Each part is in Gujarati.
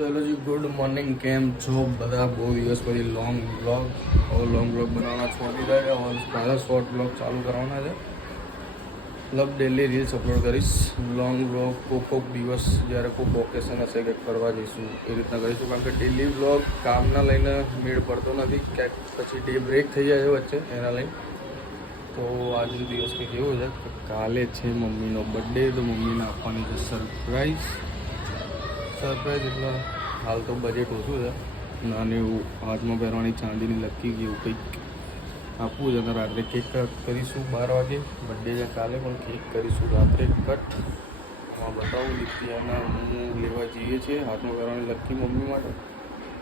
તો હેલો જી, ગુડ મોર્નિંગ. કેમ છો બધા? બહુ દિવસ પછી લોંગ બ્લોગ બનાવવાના છોડી દીધા છે. મારા શોર્ટ બ્લોગ ચાલુ કરવાના છે. મતલબ ડેલી રીલ્સ અપલોડ કરીશ. લોંગ બ્લોગ કોક દિવસ જ્યારે કોઈક ઓકેશન હશે કે ફરવા જઈશું એ રીતના કરીશું. કારણ કે ડેલી બ્લોગ કામના લઈને મેળ પડતો નથી, ક્યાંક પછી ડે બ્રેક થઈ જાય છે વચ્ચે એના લઈને. તો આજનો દિવસ કંઈક એવો છે કે કાલે છે મમ્મીનો બર્થડે, તો મમ્મીને આપવાની છે સરપ્રાઈઝ. એટલે હાલ તો બજેટ ઓછું છે. નાની એવું હાથમાં પહેરવાની ચાંદીની લકી ગઈ એવું કંઈક આપવું છે. તો રાત્રે કેક કટ કરીશું 12 વાગે. બર્થડે છે કાલે, પણ કેક કરીશું રાત્રે કટ. બતાવું દીધી એના હું લેવા જઈએ છીએ હાથમાં પહેરવાની લકી મમ્મી માટે,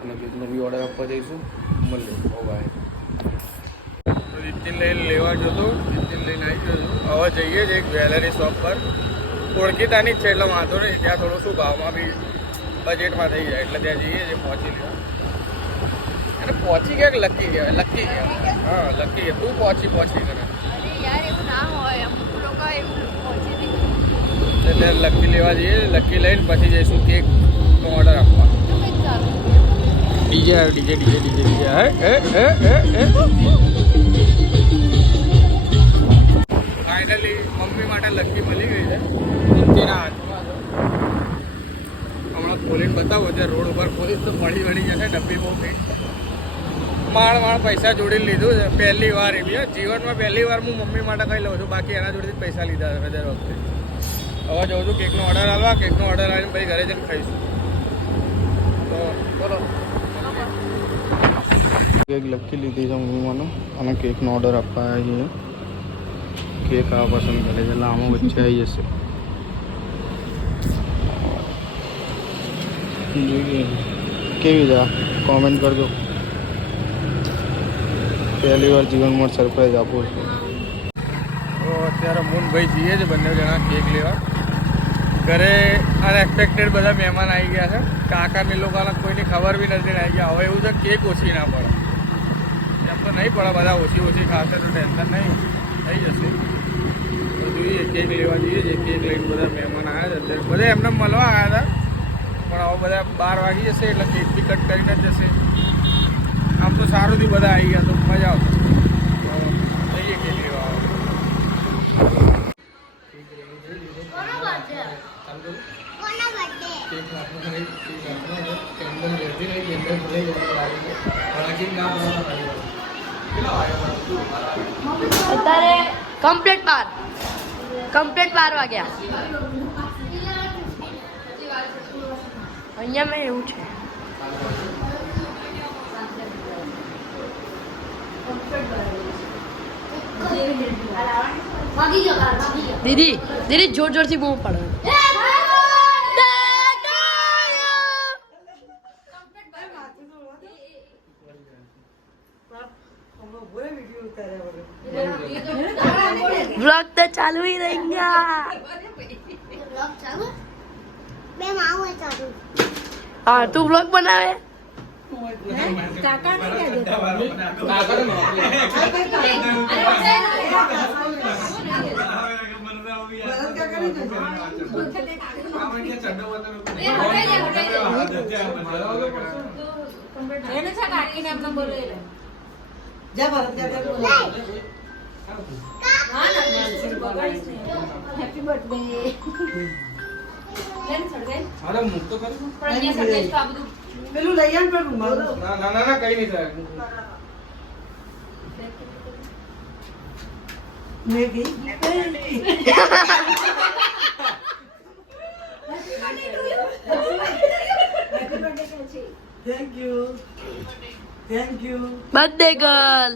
અને કેકનો બી ઓર્ડર આપવા જઈશું. મળીએ બાય. તો નીતિન લઈને લેવા જતો, નીતિન લઈને આવી ગયો. હવે જઈએ જ એક જ્વેલરી શોપ પર. ઓળખીતાની જ છે એટલે વાંધો નહીં. ત્યાં થોડું શું ભાવમાં બી બજેટમાં થઈ જાય એટલે ત્યાં જઈએ છીએ. પહોંચી લેવા અને પહોંચી ગયા કે લકી ગયા? લકી ગયા. હા લકી ગયા. તું પહોંચી કરે યાર, એવું ના હોય. અમુક લોકો એવું પહોંચી એટલે લકી લેવા જઈએ. લકી લઈને પછી જઈશું કેકનો ઓર્ડર આપવા. ડીજે આવ્યો, ડીજે ફાઇનલી મમ્મી માટે લકી મળી ગઈ છે તેના હાથમાં. હમણાં ખોલીને બતાવો છે. રોડ ઉપર ખોલીશ તો મળી જશે. ડબ્બી બહુ ફીટ. માણ પૈસા જોડીને લીધું છે. પહેલી વાર એવી જીવનમાં પહેલી વાર હું મમ્મી માટે કંઈ લઉં છું. બાકી એના જોડેથી પૈસા લીધા છે દર વખતે. હવે જઉં છું કેકનો ઓર્ડર આવવા. કેકનો ઓર્ડર આવીને પછી ઘરે જઈને ખાઈશું. તો બોલો. કેક લખી લીધી છે મમ્મીમાંનો, અને કેકનો ઓર્ડર આપવા આવ્યા છીએ. કેક આ પસંદ કરે છે. લાંબો વચ્ચે આવી જશે. જોઈએ કેવી છે, કોમેન્ટ કરજો. પહેલી વાર જીવનમાં સરપ્રાઈઝ આપું છું. તો અત્યારે મોહનભાઈ જઈએ છે બંને જણા કેક લેવા. ઘરે અનએક્સપેક્ટેડ બધા મહેમાન આવી ગયા છે. કાકાને લોકોને કોઈની ખબર બી નથી આવી ગયા. હવે એવું છે કેક ઓછી ના પડે. એમ તો નહીં પડે, બધા ઓછી ખાશે તો ટેન્શન નહીં, થઈ જશે. તો જોઈએ કેક લેવા જઈએ છીએ. કેક લઈને બધા મહેમાન આવ્યા છે. બધા એમને મળવા આવ્યા હતા, પણ હવે બધા 12 વાગી જશે એટલે કેક બી કટ કરીને જ જશે. આમ તો સારુંથી બધા આવી ગયા તો મજા આવશે. જઈએ કેક લેવા. અત્યારે કમ્પ્લીટ 12 વાગ્યા. અહીંયા મેં એવું છે. દીદી જોરથી બૂમ પડે. વ્લોગ તો ચાલુ ही रहेगा. हाँ तू व्लॉग बनावे. Happy birthday. અરે મુક્ત કર. પણ અહીંયા સરપ્રાઈઝ તો આ બધું પેલું લઈ આવ પેલું મારું. ના કઈ નહીં થાય. Maggi thank you birthday girl.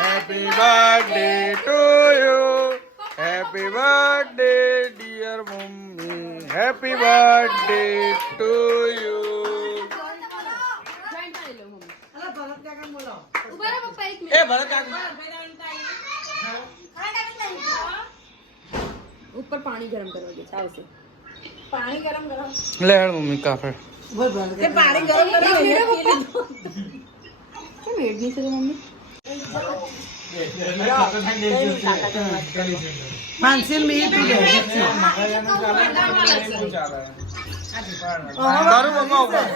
Happy birthday to you. Happy birthday dear mummy. Happy birthday to you. ए भरत काका ऊपर पानी गरम करोगे चाव से. पानी गरम करो. ले यार मम्मी काफे. ये पानी गरम करो. क्या वेट नहीं से मम्मी. માનસીન મીઠ ઉડે. તારું પપ્પા ઉપર.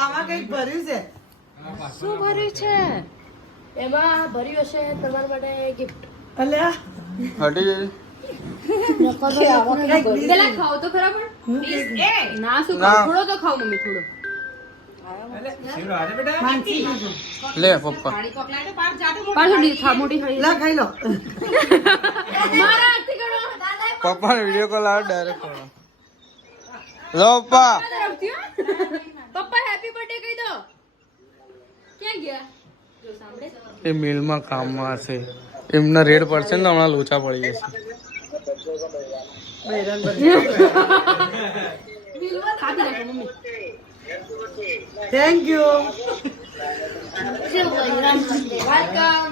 આમાં કંઈક ભર્યું છે. શું ભર્યું છે એમાં ભર્યું હશે તમારા માટે ગિફ્ટ અલ્યા હટી જઈ. પેલા ખાવ તો ખરા પણ ના શું ના. થોડો તો ખાવ મમ્મી થોડો માનસી લે પપ્પા. પાછો મોટી ખાઈ લા ખાઈ લો. મારા હાથથી કરો પપ્પાને વિડીયો કોલ આવે ડાયરેક્ટ કરો. લો પપ્પા. તરફથી હો. પપ્પા હેપી બર્થડે કહી દો ક્યાં ગયા જો સાંભળે એ મિલમાં કામમાં હશે. એમના રેડ પડશે ને તો હમણાં લોચા પડી જશે. બૈરાન ખાતી રાખો મમ્મી થેન્ક યુ. વેલકમ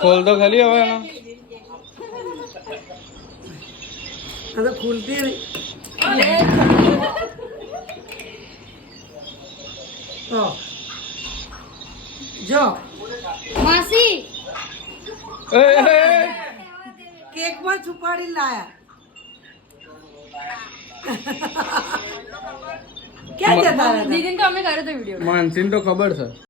ખોલ તો ખાલી હવે એનો. આ તો ખુલતી નહીં. ઓ જો માસી એ કેકમાં છુપાડી લાયા. ક્યાં જતા રહ્યા? દીદીને તો અમે કર્યો તો વિડીયો માનસીને તો ખબર છે.